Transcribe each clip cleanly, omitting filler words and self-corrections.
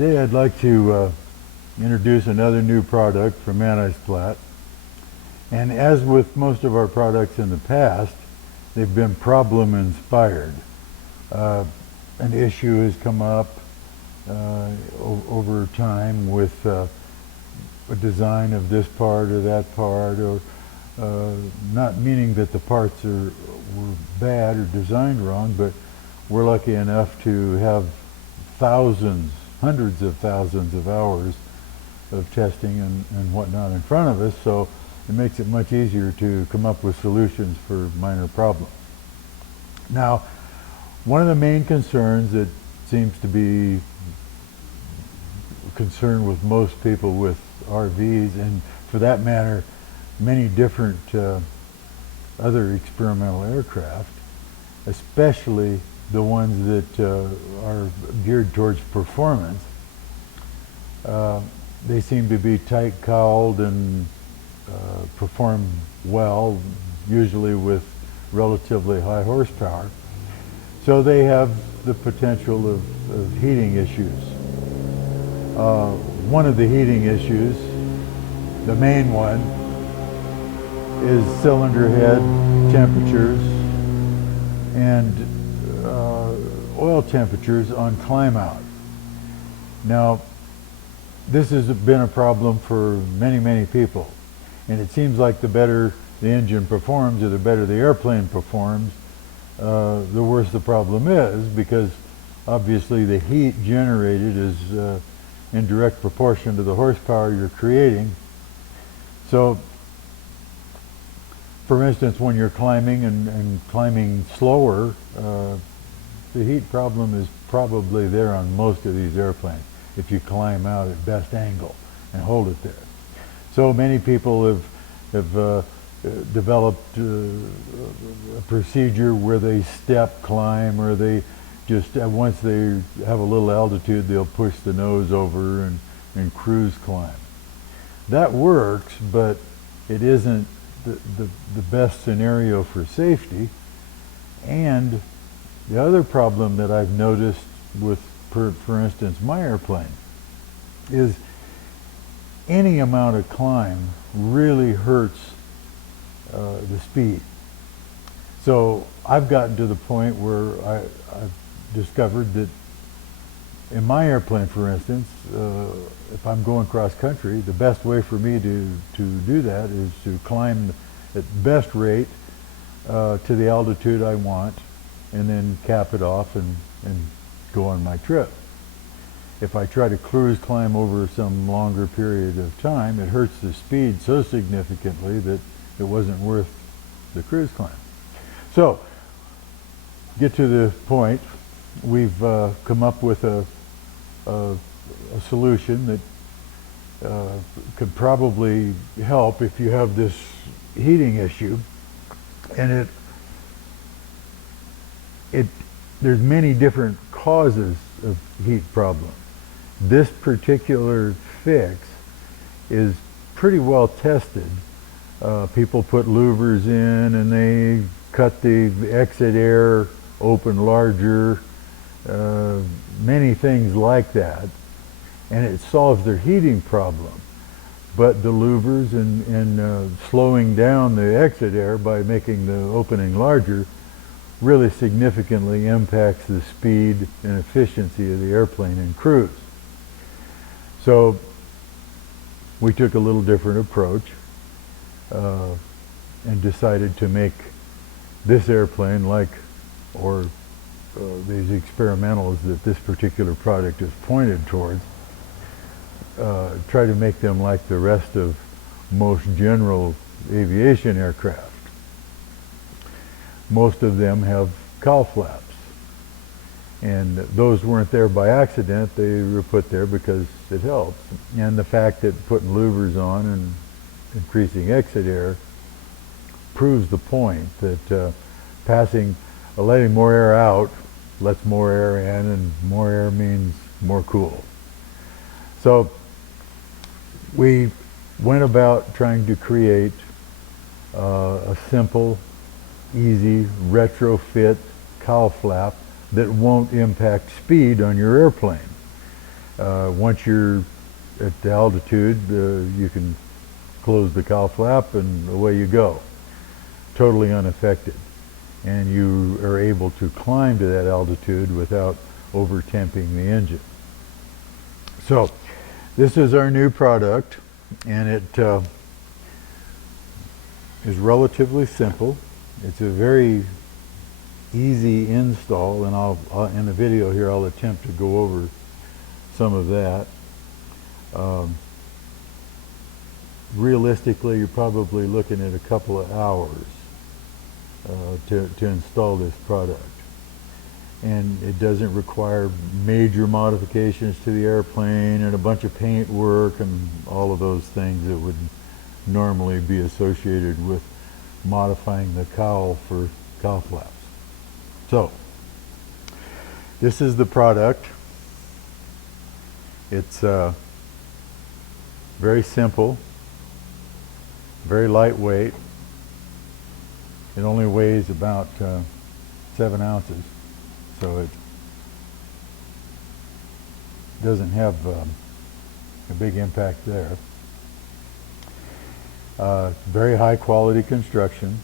Today I'd like to introduce another new product from Anti-Splat. And as with most of our products in the past, they've been problem inspired. An issue has come up over time with a design of this part or that part, or not meaning that the parts were bad or designed wrong, but we're lucky enough to have thousands, hundreds of thousands of hours of testing and whatnot in front of us, so it makes it much easier to come up with solutions for minor problems. Now, one of the main concerns that seems to be concerned with most people with RVs, and for that matter many different other experimental aircraft, especially the ones that are geared towards performance, they seem to be tight cowled and perform well, usually with relatively high horsepower. So they have the potential of heating issues. One of the heating issues, the main one, is cylinder head temperatures and oil temperatures on climb out. Now, this has been a problem for many people, and it seems like the better the engine performs, or the better the airplane performs, the worse the problem is, because obviously the heat generated is in direct proportion to the horsepower you're creating. So, for instance, when you're climbing and climbing slower, the heat problem is probably there on most of these airplanes if you climb out at best angle and hold it there. So many people have developed a procedure where they step climb, or they just, once they have a little altitude, they'll push the nose over and cruise climb. That works, but it isn't the best scenario for safety. And the other problem that I've noticed with, for instance, my airplane, is any amount of climb really hurts the speed. So I've gotten to the point where I've discovered that in my airplane, for instance, if I'm going cross country, the best way for me to do that is to climb at best rate to the altitude I want, and then cap it off and go on my trip. If I try to cruise climb over some longer period of time, it hurts the speed so significantly that it wasn't worth the cruise climb. So, get to the point, we've come up with a solution that could probably help if you have this heating issue. And there's many different causes of heat problems. This particular fix is pretty well tested. People put louvers in and they cut the exit air open larger, many things like that, and it solves their heating problem. But the louvers and slowing down the exit air by making the opening larger really significantly impacts the speed and efficiency of the airplane in cruise. So we took a little different approach and decided to make this airplane or these experimentals that this particular product is pointed towards, try to make them like the rest of most general aviation aircraft. Most of them have cowl flaps, and those weren't there by accident. They were put there because it helps. And the fact that putting louvers on and increasing exit air proves the point that letting more air out lets more air in, and more air means more cool. So we went about trying to create a simple, easy retrofit cowl flap that won't impact speed on your airplane. Once you're at the altitude, you can close the cowl flap and away you go, totally unaffected. And you are able to climb to that altitude without over-temping the engine. So this is our new product, and it is relatively simple. It's a very easy install, and in the video here I'll attempt to go over some of that. Realistically, you're probably looking at a couple of hours to install this product. And it doesn't require major modifications to the airplane and a bunch of paint work and all of those things that would normally be associated with modifying the cowl for cowl flaps. So, this is the product. It's very simple, very lightweight. It only weighs about 7 ounces, so it doesn't have a big impact there. Very high quality construction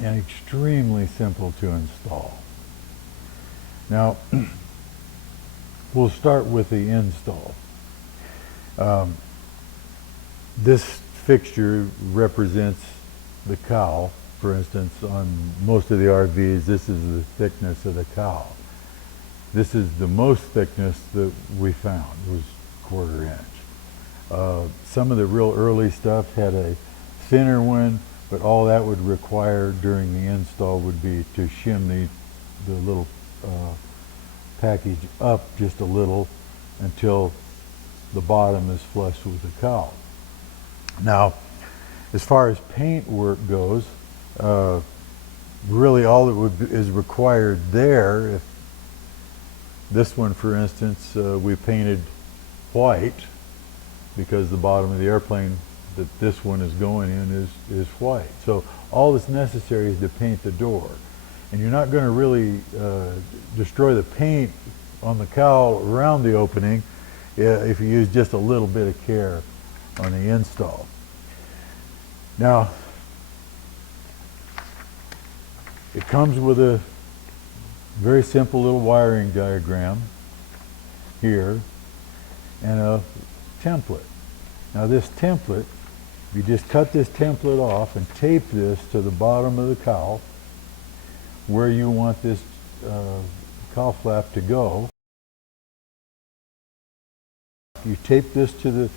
and extremely simple to install. Now, we'll start with the install. This fixture represents the cowl. For instance, on most of the RVs, this is the thickness of the cowl. This is the most thickness that we found, was 1/4 inch. Some of the real early stuff had a thinner one, but all that would require during the install would be to shim the little package up just a little until the bottom is flush with the cowl. Now, as far as paint work goes, really all that is required there, if this one, for instance, we painted white because the bottom of the airplane that this one is going in is white. So all that's necessary is to paint the door. And you're not going to really destroy the paint on the cowl around the opening if you use just a little bit of care on the install. Now, it comes with a very simple little wiring diagram here and a template. Now this template, you just cut this template off and tape this to the bottom of the cowl where you want this cowl flap to go. You tape this to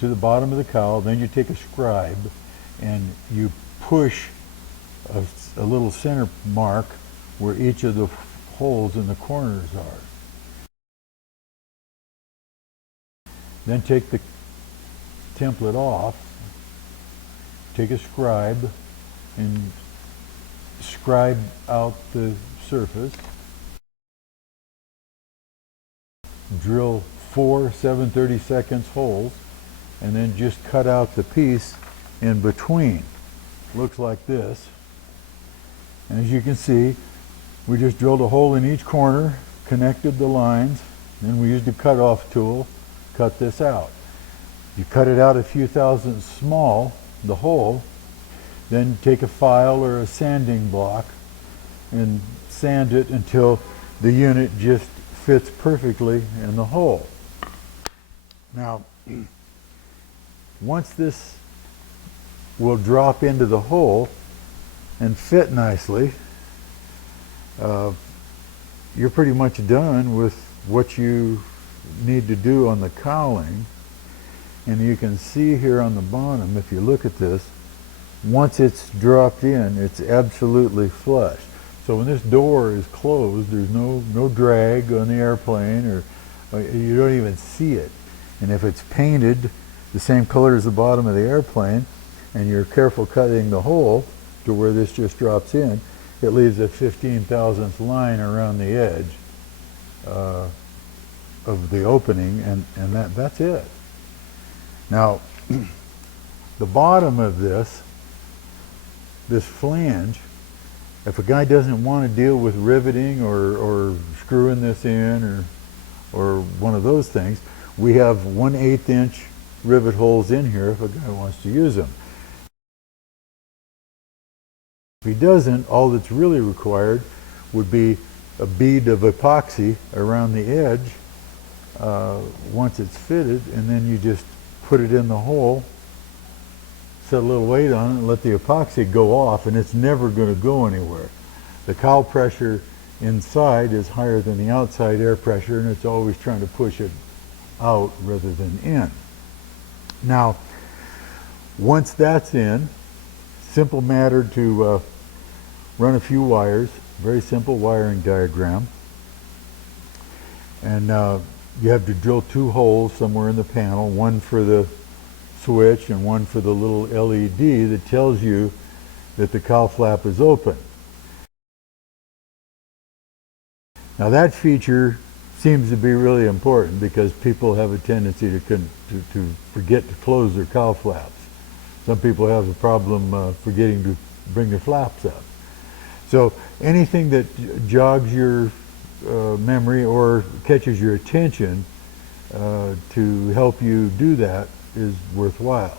the bottom of the cowl, then you take a scribe and you push a little center mark where each of the holes in the corners are. Then take the template off, take a scribe and scribe out the surface. Drill 4 7/32 holes and then just cut out the piece in between. Looks like this. And as you can see, we just drilled a hole in each corner, connected the lines, then we used a cut-off tool, cut this out. You cut it out a few thousandths small, the hole, then take a file or a sanding block and sand it until the unit just fits perfectly in the hole. Now, once this will drop into the hole and fit nicely, you're pretty much done with what you need to do on the cowling. And you can see here on the bottom, if you look at this, once it's dropped in, it's absolutely flush. So when this door is closed, there's no drag on the airplane, or you don't even see it. And if it's painted the same color as the bottom of the airplane, and you're careful cutting the hole to where this just drops in, it leaves a 15,000th line around the edge of the opening, and that's it. Now, the bottom of this flange, if a guy doesn't want to deal with riveting or screwing this in or or one of those things. We have 1/8 inch rivet holes in here if a guy wants to use them. If he doesn't, all that's really required would be a bead of epoxy around the edge once it's fitted, and then you just put it in the hole, set a little weight on it, and let the epoxy go off, and it's never going to go anywhere. The cowl pressure inside is higher than the outside air pressure, and it's always trying to push it out rather than in. Now, once that's in, simple matter to run a few wires, very simple wiring diagram, and you have to drill 2 holes somewhere in the panel, one for the switch and one for the little LED that tells you that the cowl flap is open. Now that feature seems to be really important because people have a tendency to forget to close their cowl flaps. Some people have a problem forgetting to bring their flaps up. So anything that jogs your memory or catches your attention to help you do that is worthwhile.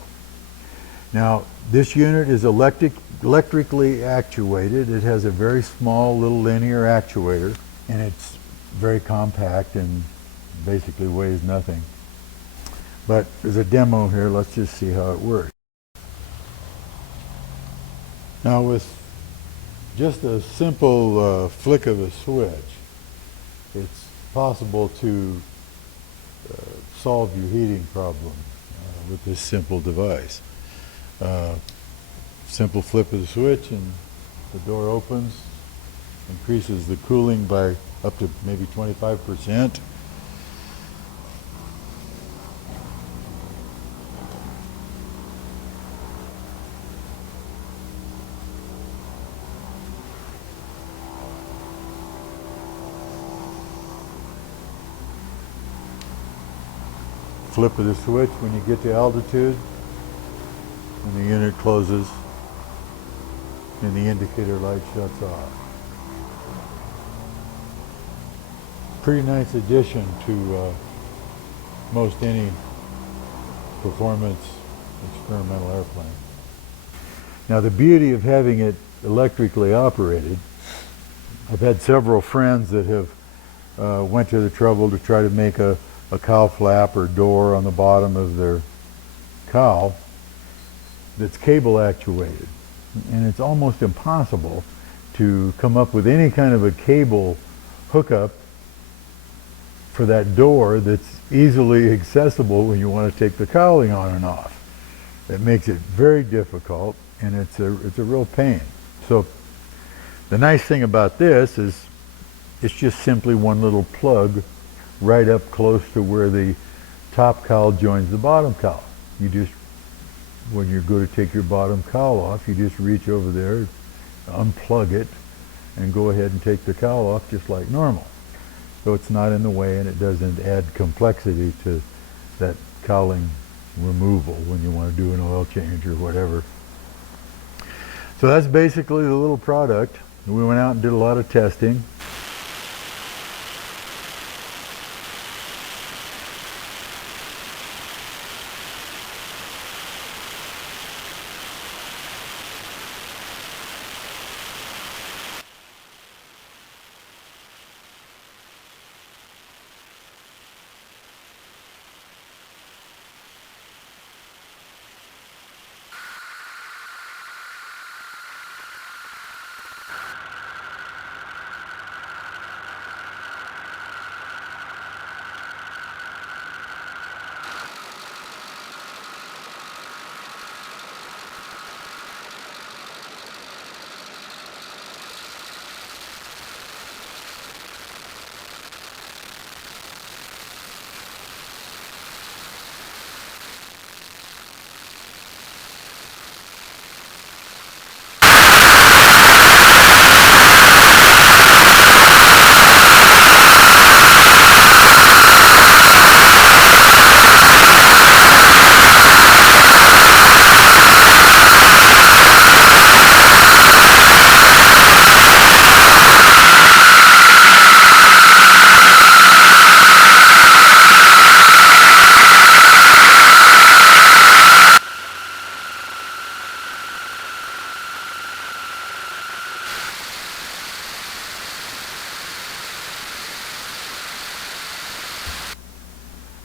Now this unit is electrically actuated. It has a very small little linear actuator, and it's very compact and basically weighs nothing. But there's a demo here. Let's just see how it works. Now with just a simple flick of a switch, it's possible to solve your heating problem with this simple device. Simple flip of the switch and the door opens, increases the cooling by up to maybe 25%. Flip of the switch when you get to altitude, and the unit closes and the indicator light shuts off. Pretty nice addition to most any performance experimental airplane. Now the beauty of having it electrically operated, I've had several friends that have went to the trouble to try to make a cowl flap or door on the bottom of their cowl that's cable actuated. And it's almost impossible to come up with any kind of a cable hookup for that door that's easily accessible when you want to take the cowling on and off. It makes it very difficult, and it's a real pain. So the nice thing about this is it's just simply one little plug right up close to where the top cowl joins the bottom cowl. You just, when you go to take your bottom cowl off, you just reach over there, unplug it, and go ahead and take the cowl off just like normal. So it's not in the way, and it doesn't add complexity to that cowling removal when you want to do an oil change or whatever. So that's basically the little product. We went out and did a lot of testing.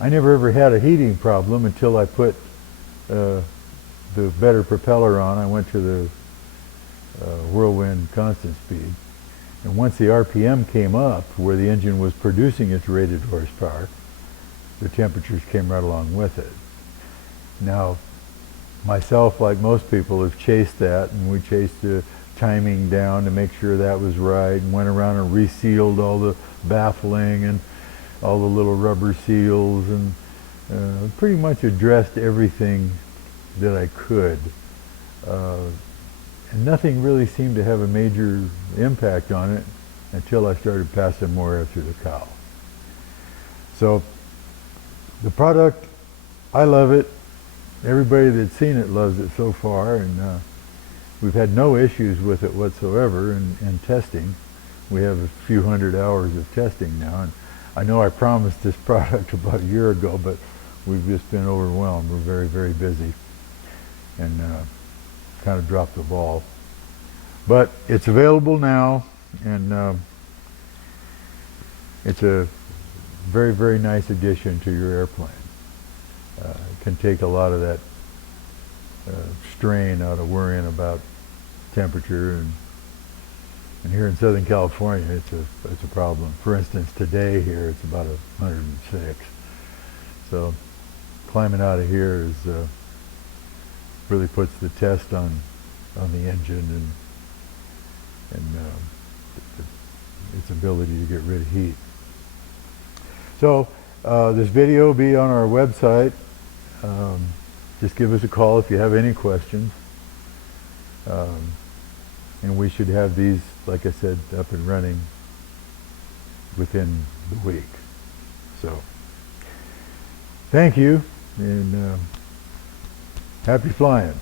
I never ever had a heating problem until I put the better propeller on. I went to the Whirlwind constant speed. And once the RPM came up where the engine was producing its rated horsepower, the temperatures came right along with it. Now, myself, like most people, have chased that, and we chased the timing down to make sure that was right, and went around and resealed all the baffling and all the little rubber seals, and pretty much addressed everything that I could. And nothing really seemed to have a major impact on it until I started passing more air through the cowl. So the product, I love it. Everybody that's seen it loves it so far, and we've had no issues with it whatsoever in testing. We have a few hundred hours of testing now, and I know I promised this product about a year ago, but we've just been overwhelmed. We're very, very busy, and kind of dropped the ball. But it's available now, and it's a very, very nice addition to your airplane. It can take a lot of that strain out of worrying about temperature, and here in Southern California it's a problem. For instance, today here it's about 106. So climbing out of here is really puts the test on the engine and its ability to get rid of heat. So this video will be on our website. Just give us a call if you have any questions. And we should have these, like I said, up and running within the week. So thank you, and happy flying.